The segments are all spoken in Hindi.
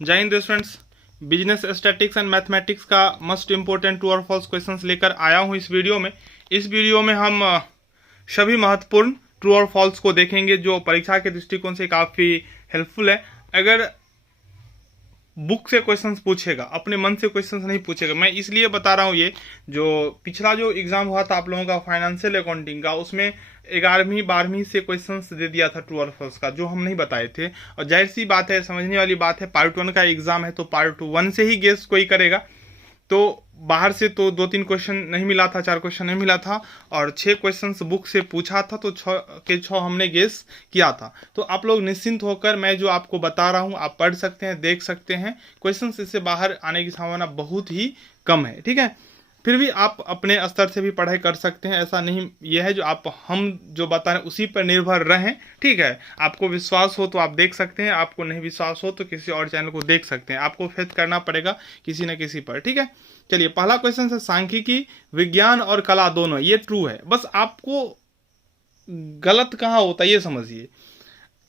जय Hind students. Business statics and mathematics का मस्ट इम्पोर्टेंट ट्रू और फॉल्स क्वेश्चंस लेकर आया हूं इस वीडियो में। इस वीडियो में हम सभी महत्वपूर्ण ट्रू और फॉल्स को देखेंगे जो परीक्षा के दृष्टिकोण से काफ़ी हेल्पफुल है। अगर बुक से क्वेश्चंस पूछेगा, अपने मन से क्वेश्चंस नहीं पूछेगा। मैं इसलिए बता रहा हूँ, ये जो पिछला जो एग्जाम हुआ था आप लोगों का फाइनेंशियल अकाउंटिंग का, उसमें 11वीं 12वीं से क्वेश्चंस दे दिया था ट्रू और फॉल्स का, जो हम नहीं बताए थे। और जाहिर सी बात है, समझने वाली बात है, पार्ट 1 का एग्जाम है तो पार्ट 1 से ही गेस कोई करेगा। तो बाहर से तो 2-3 क्वेश्चन नहीं मिला था, 4 क्वेश्चन नहीं मिला था, और 6 क्वेश्चंस बुक से पूछा था, तो 6 के 6 हमने गेस किया था। तो आप लोग निश्चिंत होकर, मैं जो आपको बता रहा हूँ आप पढ़ सकते हैं, देख सकते हैं। क्वेश्चंस इससे बाहर आने की संभावना बहुत ही कम है, ठीक है। फिर भी आप अपने स्तर से भी पढ़ाई कर सकते हैं, ऐसा नहीं यह है जो आप हम जो बता रहे हैं उसी पर निर्भर रहें, ठीक है। आपको विश्वास हो तो आप देख सकते हैं, आपको नहीं विश्वास हो तो किसी और चैनल को देख सकते हैं। आपको फेथ करना पड़ेगा किसी न किसी पर, ठीक है। चलिए, पहला क्वेश्चन है सांख्यिकी, विज्ञान और कला दोनों, ये ट्रू है। बस आपको गलत कहाँ होता है ये समझिए।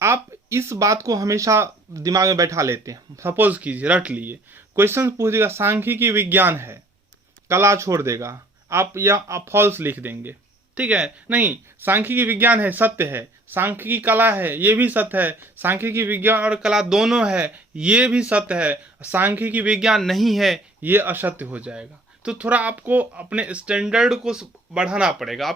आप इस बात को हमेशा दिमाग में बैठा लेते हैं। सपोज कीजिए, रट लिए, क्वेश्चन पूछ देगा सांख्यिकी विज्ञान है, कला छोड़ देगा, आप फॉल्स लिख देंगे, ठीक है। नहीं, सांख्यिकी विज्ञान है, सत्य है। सांख्यिकी कला है, ये भी सत्य है। सांख्यिकी विज्ञान और कला दोनों है, ये भी सत्य है। सांख्यिकी विज्ञान नहीं है, ये असत्य हो जाएगा। तो थोड़ा आपको अपने स्टैंडर्ड को बढ़ाना पड़ेगा,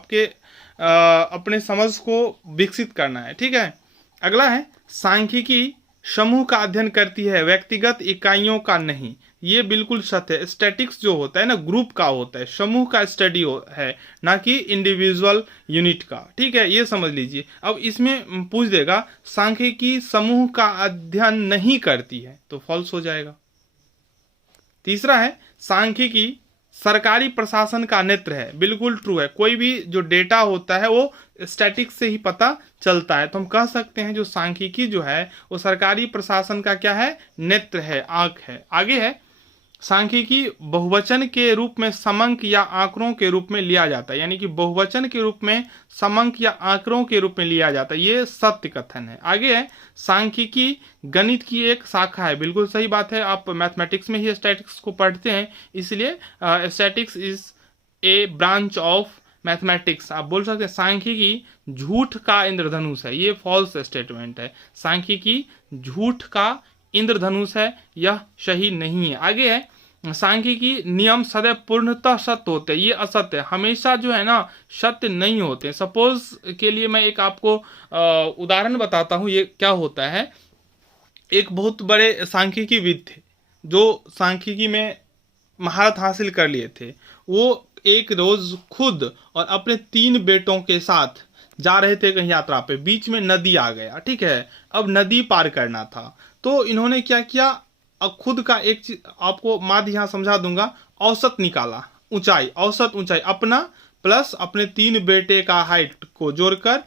अपने समझ को विकसित करना है, ठीक है। अगला है सांख्यिकी समूह का अध्ययन करती है, व्यक्तिगत इकाइयों का नहीं। ये बिल्कुल सत्य है। स्टैटिक्स जो होता है ना, ग्रुप का होता है, समूह का स्टडी है, ना कि इंडिविजुअल यूनिट का, ठीक है। ये समझ लीजिए। अब इसमें पूछ देगा सांख्यिकी समूह का अध्ययन नहीं करती है, तो फॉल्स हो जाएगा। तीसरा है सांख्यिकी सरकारी प्रशासन का नेत्र है, बिल्कुल ट्रू है। कोई भी जो डेटा होता है वो स्टैटिक्स से ही पता चलता है, तो हम कह सकते हैं जो सांख्यिकी जो है वो सरकारी प्रशासन का क्या है, नेत्र है, आंख है। आगे है सांख्यिकी बहुवचन के रूप में समंक या आंकड़ों के रूप में लिया जाता है, यानी कि बहुवचन के रूप में समंक या आंकड़ों के रूप में लिया जाता है, ये सत्य कथन है। आगे है सांख्यिकी गणित की एक शाखा है, बिल्कुल सही बात है। आप मैथमेटिक्स में ही स्टैटिक्स को पढ़ते हैं, इसलिए statics is a branch of mathematics. आप बोल सकते हैं सांख्यिकी झूठ का इंद्रधनुष है, ये फॉल्स स्टेटमेंट है। सांख्यिकी झूठ का इंद्रधनुष है, यह सही नहीं है। आगे है सांख्यिकी नियम सदैव पूर्णतः सत्य होते हैं, ये असत्य है। हमेशा जो है ना सत्य नहीं होते। सपोज के लिए मैं एक आपको उदाहरण बताता हूँ, ये क्या होता है। एक बहुत बड़े सांख्यिकीविद थे जो सांख्यिकी में महारत हासिल कर लिए थे। वो एक रोज खुद और अपने 3 बेटों के साथ जा रहे थे कहीं यात्रा पे, बीच में नदी आ गया, ठीक है। अब नदी पार करना था, तो इन्होंने क्या किया, अब खुद का एक चीज आपको माध्य यहां समझा दूंगा, औसत निकाला, ऊंचाई, औसत ऊंचाई अपना प्लस अपने 3 बेटे का हाइट को जोड़कर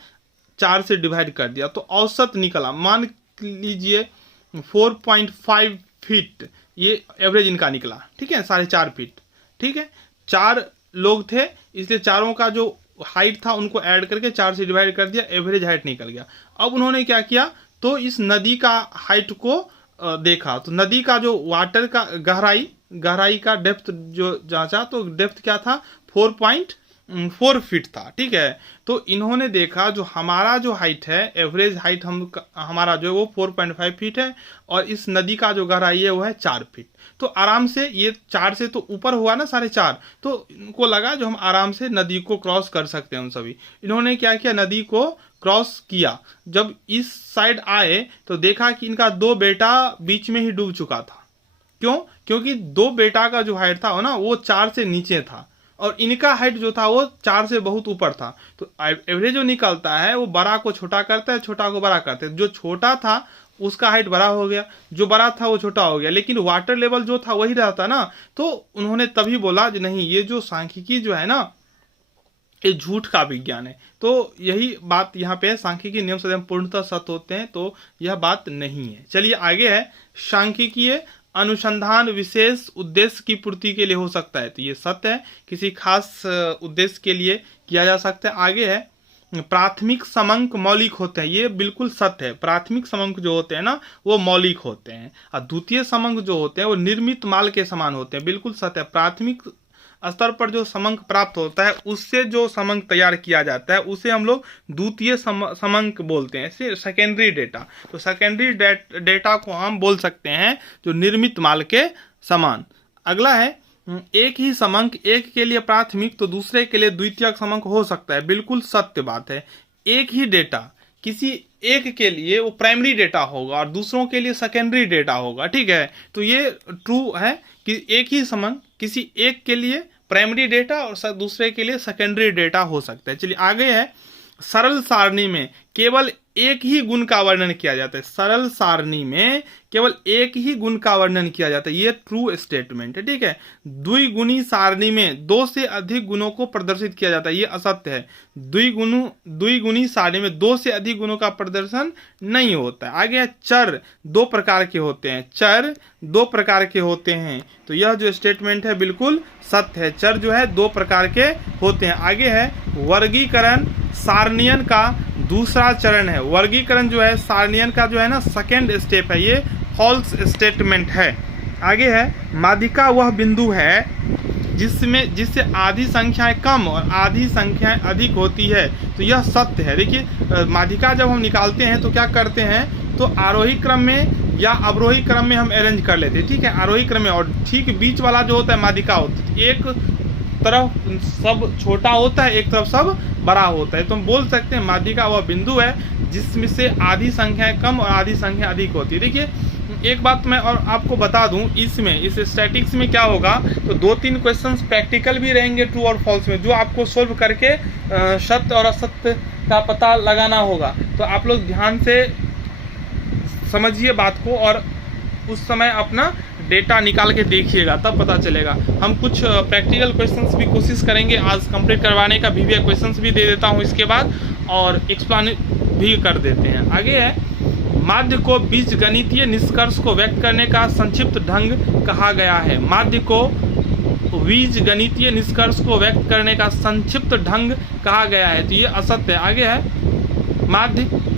4 से डिवाइड कर दिया, तो औसत निकला। मान लीजिए 4.5 फीट, ये एवरेज इनका निकला, ठीक है, 4.5 फीट, ठीक है। 4 लोग थे, इसलिए चारों का जो हाइट था उनको ऐड करके 4 से डिवाइड कर दिया, एवरेज हाइट निकल गया। अब उन्होंने क्या किया, तो इस नदी का हाइट को देखा, तो नदी का जो वाटर का गहराई का डेप्थ जो जांचा, तो डेप्थ क्या था, 4.4 फीट था, ठीक है। तो इन्होंने देखा जो हमारा जो हाइट है, एवरेज हाइट हमारा जो है वो 4.5 फीट है, और इस नदी का जो गहराई है वो है 4 फीट। तो आराम से ये 4 से तो ऊपर हुआ ना 4.5, तो इनको लगा जो हम आराम से नदी को क्रॉस कर सकते हैं। उन सभी इन्होंने क्या किया, नदी को क्रॉस किया। जब इस साइड आए तो देखा कि इनका 2 बेटा बीच में ही डूब चुका था। क्यों? क्योंकि 2 बेटा का जो हाइट था ना वो 4 से नीचे था, और इनका हाइट जो था वो 4 से बहुत ऊपर था। तो एवरेज जो निकलता है वो बड़ा को छोटा करता है, छोटा को बड़ा करता है। जो छोटा था उसका हाइट बड़ा हो गया, जो बड़ा था वो छोटा हो गया, लेकिन वाटर लेवल जो था वही रहता ना। तो उन्होंने तभी बोला कि नहीं, ये जो सांख्यिकी जो है ना ये झूठ का विज्ञान है। तो यही बात यहाँ पे है, सांख्यिकी नियम सदैव पूर्णतः सत्य होते हैं, तो यह बात नहीं है। चलिए आगे है सांख्यिकीय अनुसंधान विशेष उद्देश्य की पूर्ति के लिए हो सकता है, तो ये सत्य है, किसी खास उद्देश्य के लिए किया जा सकता है। आगे है प्राथमिक समंक मौलिक होते हैं। ये बिल्कुल सत्य है। प्राथमिक समंक जो होते हैं ना वो मौलिक होते हैं, और द्वितीय समंक जो होते हैं वो निर्मित माल के समान होते हैं। बिल्कुल सत्य है। प्राथमिक स्तर पर जो समंक प्राप्त होता है उससे जो समंक तैयार किया जाता है उसे हम लोग द्वितीय समंक बोलते हैं, इसे सेकेंडरी डेटा। तो सेकेंडरी डेटा को हम बोल सकते हैं जो निर्मित माल के समान। अगला है एक ही समंक, एक के लिए प्राथमिक तो दूसरे के लिए द्वितीयक समंक हो सकता है। बिल्कुल सत्य बात है। एक ही डेटा किसी एक के लिए वो प्राइमरी डेटा होगा और दूसरों के लिए सेकेंडरी डेटा होगा, ठीक है। तो ये ट्रू है कि एक ही समंक किसी एक के लिए प्राइमरी डेटा और दूसरे के लिए सेकेंडरी डेटा हो सकता है। चलिए आगे है, सरल सारणी में केवल एक ही गुण का वर्णन किया जाता है। सरल सारणी में केवल एक ही गुण का वर्णन किया जाता है, ये ट्रू स्टेटमेंट है, ठीक है। द्विगुणी सारणी में दो से अधिक गुणों को प्रदर्शित किया जाता है, ये असत्य है। द्विगुणी सारणी में दो से अधिक गुणों का प्रदर्शन नहीं होता है। आगे है, चर दो प्रकार के होते हैं। चर दो प्रकार के होते हैं, तो यह जो स्टेटमेंट है बिल्कुल सत्य है। चर जो है दो प्रकार के होते हैं। आगे है, वर्गीकरण सारणियन का दूसरा चरण है। वर्गीकरण जो है सारणियन का जो है ना सेकेंड स्टेप है, ये फॉल्स स्टेटमेंट है। आगे है, माध्यिका वह बिंदु है जिससे आधी संख्याएं कम और आधी संख्याएं अधिक होती है, तो यह सत्य है। देखिए माध्यिका जब हम निकालते हैं तो क्या करते हैं, तो आरोही क्रम में या अवरोही क्रम में हम अरेंज कर लेते हैं, ठीक है। आरोही क्रम में, और ठीक बीच वाला जो होता है माध्यिका होती है। एक तरफ सब छोटा होता है, एक तरफ सब बड़ा होता है। तो हम बोल सकते हैं माध्यिका वह बिंदु है जिसमें से आधी संख्याएं कम और आधी संख्या अधिक होती है। देखिए एक बात मैं और आपको बता दूं, इसमें इस स्टैटिक्स में क्या होगा, तो 2-3 क्वेश्चंस प्रैक्टिकल भी रहेंगे ट्रू और फॉल्स में, जो आपको सोल्व करके सत्य और असत्य का पता लगाना होगा। तो आप लोग ध्यान से समझिए बात को और उस समय अपना डेटा निकाल के देखिएगा, तब पता चलेगा। हम कुछ प्रैक्टिकल क्वेश्चंस भी कोशिश करेंगे आज कंप्लीट करवाने का। VBA क्वेश्चंस भी दे देता हूं इसके बाद, और एक्सप्लेन भी कर देते हैं। आगे है, माध्य को बीजगणितीय निष्कर्ष को व्यक्त करने का संक्षिप्त ढंग कहा गया है। माध्य को बीजगणितीय निष्कर्ष को व्यक्त करने का संक्षिप्त ढंग कहा गया है, तो ये असत्य है। आगे है,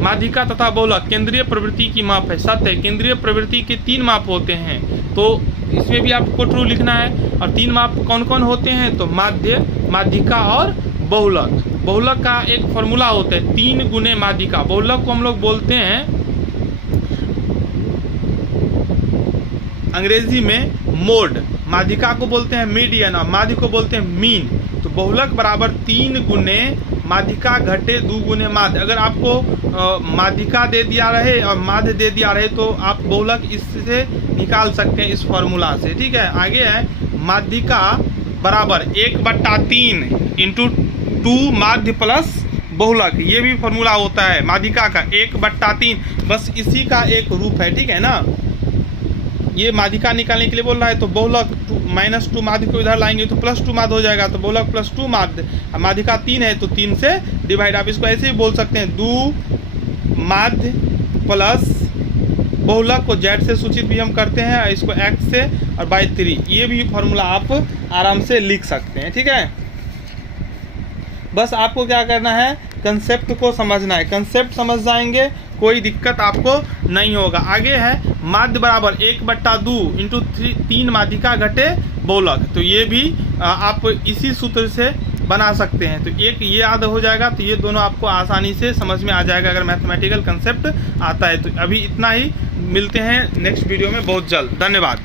माध्यिका तथा बहुलक केंद्रीय प्रवृत्ति की माप है। सत्य है। केंद्रीय प्रवृत्ति के 3 माप होते हैं, तो इसमें भी आपको ट्रू लिखना है। और 3 माप कौन कौन होते हैं, तो माध्य, माध्यिका और बहुलक। बहुलक का एक फॉर्मूला होता है 3 गुने माध्यिका। बहुलक को हम लोग बोलते हैं अंग्रेजी में मोड, माध्यिका को बोलते हैं मीडियन और माध्य को बोलते हैं मीन। तो बहुलक बराबर 3 गुने माध्यिका घटे 2 गुने माध्य। अगर आपको माध्यिका दे दिया रहे और माध्य दे दिया रहे तो आप बहुलक इससे निकाल सकते हैं इस फॉर्मूला से, ठीक है। आगे है, माध्यिका बराबर 1/3 इंटू 2 माध्य प्लस बहुलक, ये भी फॉर्मूला होता है माध्यिका का 1/3, बस इसी का एक रूप है, ठीक है ना। ये माध्यिका निकालने के लिए बोल रहा है, तो बहुलक -2 माध्य को इधर लाएंगे तो +2 माध्य हो जाएगा, तो बहुलक +2 माध्य। माध्यिका 3 है तो 3 से डिवाइड, आप इसको ऐसे भी बोल सकते हैं 2 माध्य प्लस बहुलक को Z से सूचित भी हम करते हैं, इसको X से, और बाई 3, ये भी फॉर्मूला आप आराम से लिख सकते हैं, ठीक है। बस आपको क्या करना है, कंसेप्ट को समझना है। कंसेप्ट समझ जाएंगे कोई दिक्कत आपको नहीं होगा। आगे है, माध्य बराबर 1/2 इंटू 3 माध्यिका घटे बहुलक, तो ये भी आप इसी सूत्र से बना सकते हैं। तो एक ये याद हो जाएगा, तो ये दोनों आपको आसानी से समझ में आ जाएगा अगर मैथमेटिकल कंसेप्ट आता है। तो अभी इतना ही, मिलते हैं नेक्स्ट वीडियो में बहुत जल्द। धन्यवाद।